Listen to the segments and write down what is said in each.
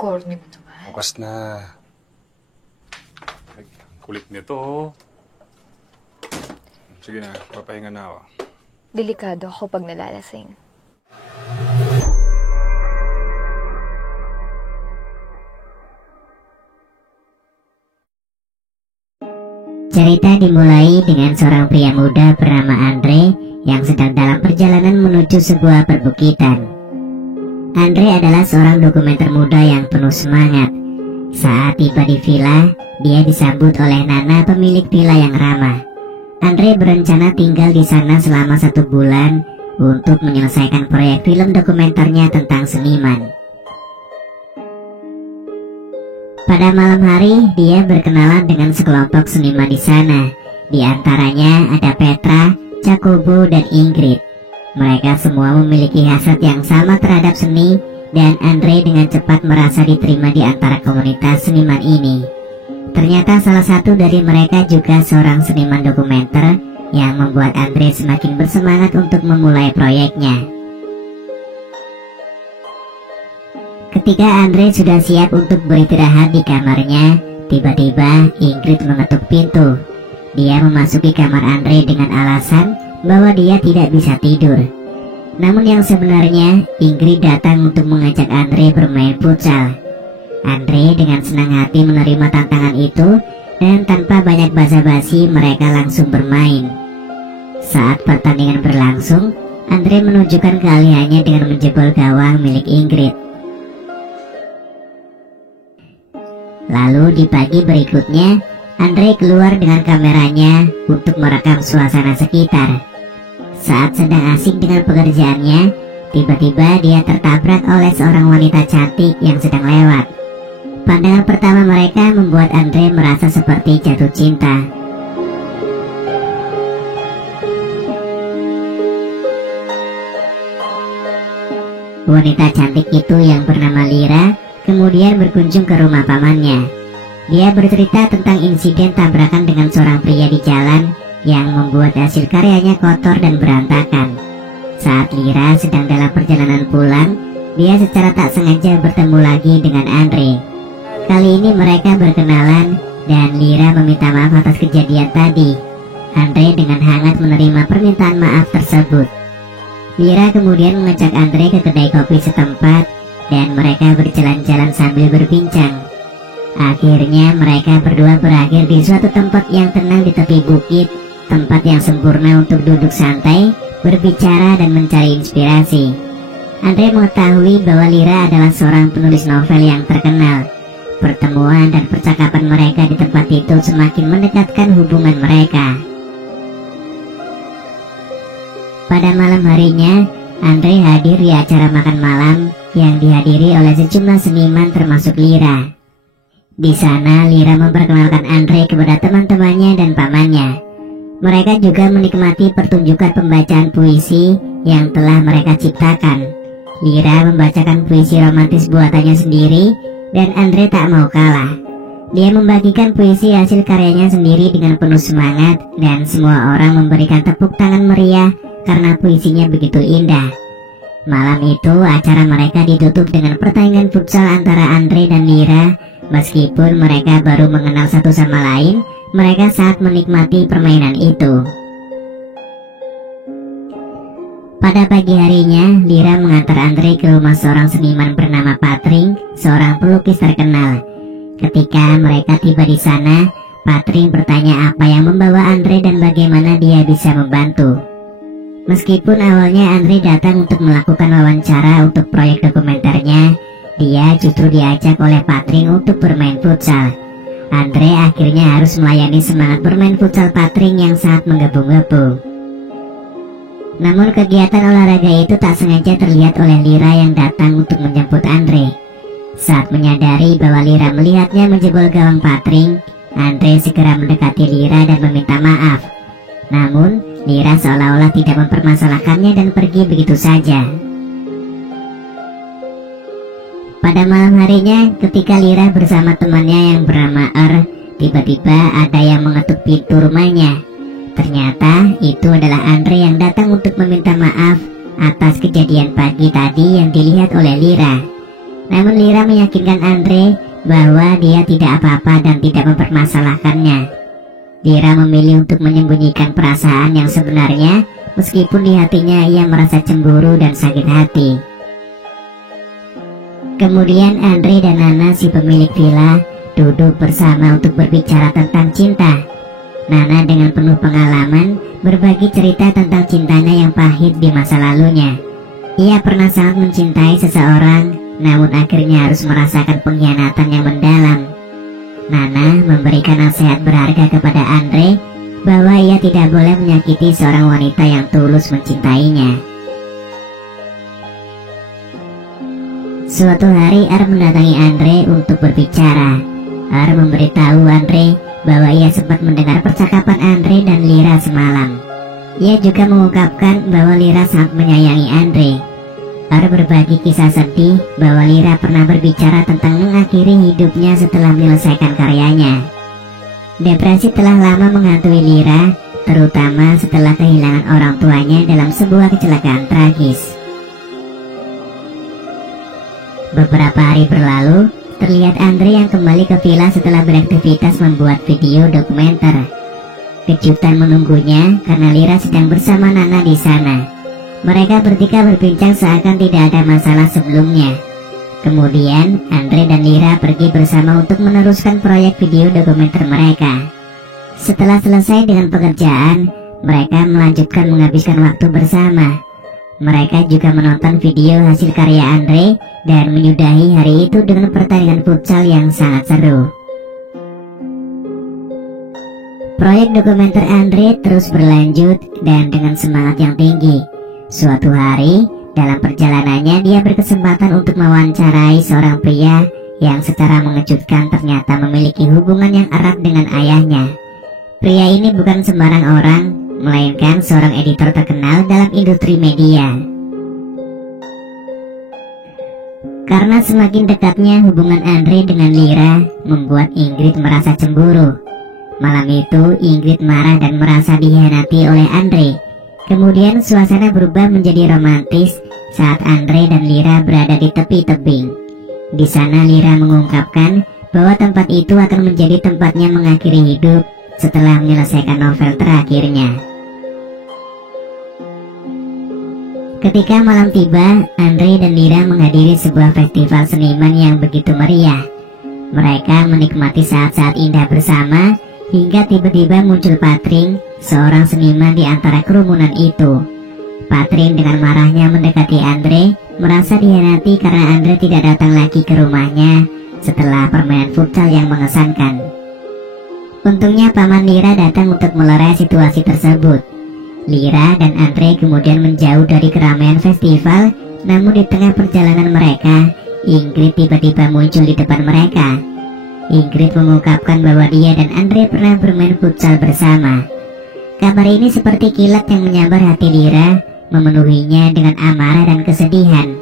Courtney mo naman. Bukas na. Kulit nito. Sige na, papahinga na ako. Delikado ako pag nalalasing. Cerita dimulai dengan seorang pria muda bernama Andre yang sedang dalam perjalanan menuju sebuah perbukitan. Andre adalah seorang dokumenter muda yang penuh semangat. Saat tiba di villa, dia disambut oleh Nana, pemilik villa yang ramah. Andre berencana tinggal di sana selama 1 bulan untuk menyelesaikan proyek film dokumenternya tentang seniman. Pada malam hari, dia berkenalan dengan sekelompok seniman di sana. Di antaranya ada Petra, Jacobo, dan Ingrid. Mereka semua memiliki hasrat yang sama terhadap seni, dan Andre dengan cepat merasa diterima di antara komunitas seniman ini. Ternyata salah satu dari mereka juga seorang seniman dokumenter yang membuat Andre semakin bersemangat untuk memulai proyeknya. Ketika Andre sudah siap untuk beristirahat di kamarnya, tiba-tiba Ingrid mengetuk pintu. Dia memasuki kamar Andre dengan alasan bahwa dia tidak bisa tidur. Namun yang sebenarnya, Ingrid datang untuk mengajak Andre bermain futsal. Andre dengan senang hati menerima tantangan itu, dan tanpa banyak basa-basi mereka langsung bermain. Saat pertandingan berlangsung, Andre menunjukkan keahliannya dengan menjebol gawang milik Ingrid. Lalu di pagi berikutnya, Andre keluar dengan kameranya untuk merekam suasana sekitar. Saat sedang asik dengan pekerjaannya, tiba-tiba dia tertabrak oleh seorang wanita cantik yang sedang lewat. Pandangan pertama mereka membuat Andre merasa seperti jatuh cinta. Wanita cantik itu yang bernama Lira kemudian berkunjung ke rumah pamannya. Dia bercerita tentang insiden tabrakan dengan seorang pria di jalan yang membuat hasil karyanya kotor dan berantakan. Saat Lira sedang dalam perjalanan pulang, dia secara tak sengaja bertemu lagi dengan Andre. Kali ini mereka berkenalan dan Lira meminta maaf atas kejadian tadi. Andre dengan hangat menerima permintaan maaf tersebut. Lira kemudian mengajak Andre ke kedai kopi setempat dan mereka berjalan-jalan sambil berbincang. Akhirnya mereka berdua berakhir di suatu tempat yang tenang di tepi bukit, tempat yang sempurna untuk duduk santai, berbicara dan mencari inspirasi. Andre mengetahui bahwa Lira adalah seorang penulis novel yang terkenal. Pertemuan dan percakapan mereka di tempat itu semakin mendekatkan hubungan mereka. Pada malam harinya, Andre hadir di acara makan malam yang dihadiri oleh sejumlah seniman termasuk Lira. Di sana, Lira memperkenalkan Andre kepada teman-temannya dan pamannya. Mereka juga menikmati pertunjukan pembacaan puisi yang telah mereka ciptakan. Lira membacakan puisi romantis buatannya sendiri, dan Andre tak mau kalah. Dia membagikan puisi hasil karyanya sendiri dengan penuh semangat, dan semua orang memberikan tepuk tangan meriah karena puisinya begitu indah. Malam itu acara mereka ditutup dengan pertandingan futsal antara Andre dan Lira. Meskipun mereka baru mengenal satu sama lain, mereka sangat menikmati permainan itu. Pada pagi harinya, Lira mengantar Andre ke rumah seorang seniman bernama Patrick, seorang pelukis terkenal. Ketika mereka tiba di sana, Patrick bertanya apa yang membawa Andre dan bagaimana dia bisa membantu. Meskipun awalnya Andre datang untuk melakukan wawancara untuk proyek dokumenternya, dia justru diajak oleh Patrick untuk bermain futsal. Andre akhirnya harus melayani semangat bermain futsal Patrick yang sangat menggebu-gebu. Namun kegiatan olahraga itu tak sengaja terlihat oleh Lira yang datang untuk menjemput Andre. Saat menyadari bahwa Lira melihatnya menjebol gawang Patrick, Andre segera mendekati Lira dan meminta maaf. Namun, Lira seolah-olah tidak mempermasalahkannya dan pergi begitu saja. Pada malam harinya, ketika Lira bersama temannya yang bernama tiba-tiba ada yang mengetuk pintu rumahnya. Ternyata itu adalah Andre yang datang untuk meminta maaf atas kejadian pagi tadi yang dilihat oleh Lyra. Namun Lyra meyakinkan Andre bahwa dia tidak apa-apa dan tidak mempermasalahkannya. Lyra memilih untuk menyembunyikan perasaan yang sebenarnya, meskipun di hatinya ia merasa cemburu dan sakit hati. Kemudian Andre dan Nana, si pemilik villa, duduk bersama untuk berbicara tentang cinta. Nana dengan penuh pengalaman berbagi cerita tentang cintanya yang pahit di masa lalunya. Ia pernah sangat mencintai seseorang, namun akhirnya harus merasakan pengkhianatan yang mendalam. Nana memberikan nasihat berharga kepada Andre bahwa ia tidak boleh menyakiti seorang wanita yang tulus mencintainya. Suatu hari Ar mendatangi Andre untuk berbicara. Ar memberitahu Andre bahwa ia sempat mendengar percakapan Andre dan Lyra semalam. Ia juga mengungkapkan bahwa Lyra sangat menyayangi Andre. Ar berbagi kisah sedih bahwa Lyra pernah berbicara tentang mengakhiri hidupnya setelah menyelesaikan karyanya. Depresi telah lama menghantui Lyra, terutama setelah kehilangan orang tuanya dalam sebuah kecelakaan tragis. Beberapa hari berlalu, terlihat Andre yang kembali ke villa setelah beraktivitas membuat video dokumenter. Kejutan menunggunya karena Lyra sedang bersama Nana di sana. Mereka bertiga berbincang seakan tidak ada masalah sebelumnya. Kemudian Andre dan Lyra pergi bersama untuk meneruskan proyek video dokumenter mereka. Setelah selesai dengan pekerjaan, mereka melanjutkan menghabiskan waktu bersama. Mereka juga menonton video hasil karya Andre dan menyudahi hari itu dengan pertandingan futsal yang sangat seru. Proyek dokumenter Andre terus berlanjut dan dengan semangat yang tinggi. Suatu hari, dalam perjalanannya dia berkesempatan untuk mewawancarai seorang pria yang secara mengejutkan ternyata memiliki hubungan yang erat dengan ayahnya. Pria ini bukan sembarang orang, melainkan seorang editor terkenal dalam industri media. Karena semakin dekatnya hubungan Andre dengan Lyra membuat Ingrid merasa cemburu. Malam itu Ingrid marah dan merasa dikhianati oleh Andre. Kemudian suasana berubah menjadi romantis saat Andre dan Lyra berada di tepi tebing. Di sana Lyra mengungkapkan bahwa tempat itu akan menjadi tempatnya mengakhiri hidup setelah menyelesaikan novel terakhirnya. Ketika malam tiba, Andre dan Lyra menghadiri sebuah festival seniman yang begitu meriah. Mereka menikmati saat-saat indah bersama hingga tiba-tiba muncul Patring, seorang seniman di antara kerumunan itu. Patring dengan marahnya mendekati Andre, merasa dikhianati karena Andre tidak datang lagi ke rumahnya setelah permainan futsal yang mengesankan. Untungnya paman Lyra datang untuk melerai situasi tersebut. Lyra dan Andre kemudian menjauh dari keramaian festival, namun di tengah perjalanan mereka, Ingrid tiba-tiba muncul di depan mereka. Ingrid mengungkapkan bahwa dia dan Andre pernah bermain futsal bersama. Kabar ini seperti kilat yang menyambar hati Lyra, memenuhinya dengan amarah dan kesedihan.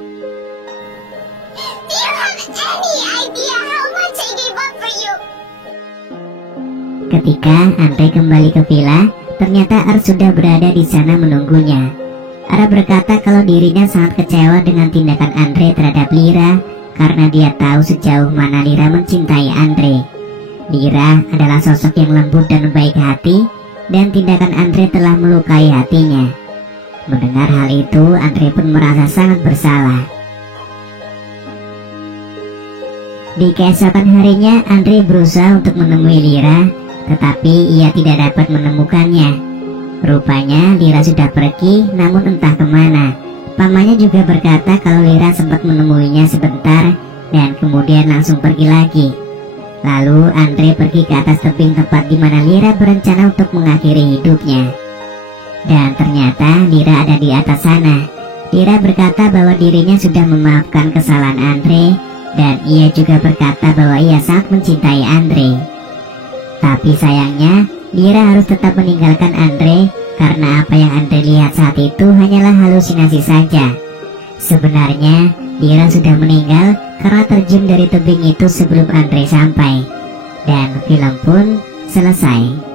Ketika Andre kembali ke villa, ternyata Ar sudah berada di sana menunggunya. Ar berkata kalau dirinya sangat kecewa dengan tindakan Andre terhadap Lyra karena dia tahu sejauh mana Lyra mencintai Andre. Lyra adalah sosok yang lembut dan baik hati, dan tindakan Andre telah melukai hatinya. Mendengar hal itu, Andre pun merasa sangat bersalah. Di keesokan harinya, Andre berusaha untuk menemui Lyra, tetapi ia tidak dapat menemukannya. Rupanya Lyra sudah pergi, namun entah kemana. Pamannya juga berkata kalau Lyra sempat menemuinya sebentar dan kemudian langsung pergi lagi. Lalu Andre pergi ke atas tebing tempat di mana Lyra berencana untuk mengakhiri hidupnya. Dan ternyata Lyra ada di atas sana. Lyra berkata bahwa dirinya sudah memaafkan kesalahan Andre, dan ia juga berkata bahwa ia sangat mencintai Andre. Tapi sayangnya Lyra harus tetap meninggalkan Andre karena apa yang Andre lihat saat itu hanyalah halusinasi saja. Sebenarnya Lyra sudah meninggal karena terjun dari tebing itu sebelum Andre sampai. Dan film pun selesai.